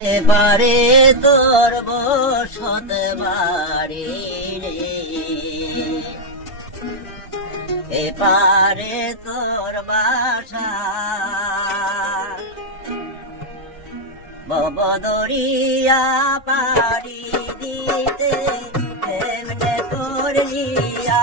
এবারে তোর বসত বাড়ি এপারে তোর বাসা। ববদরিয়া পাড়ি দিতে এমনে করিয়া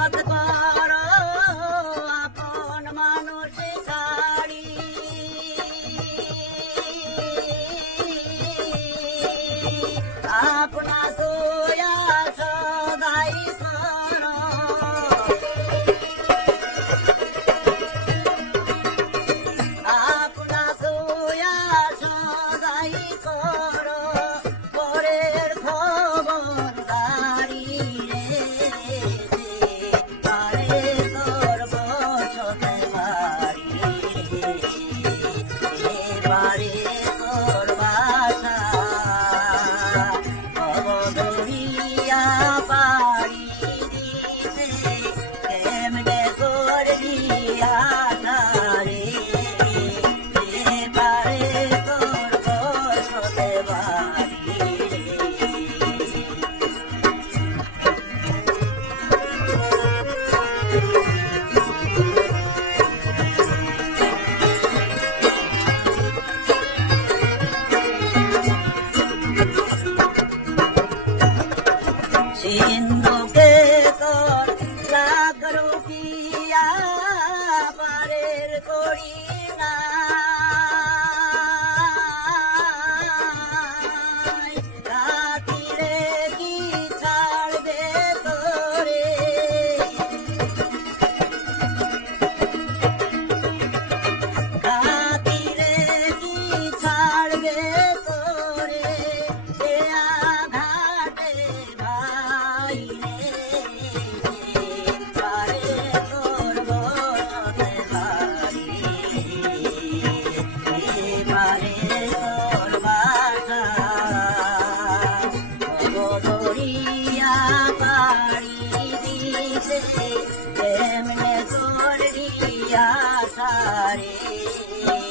Bumble. તેમને તોરડી આ સારી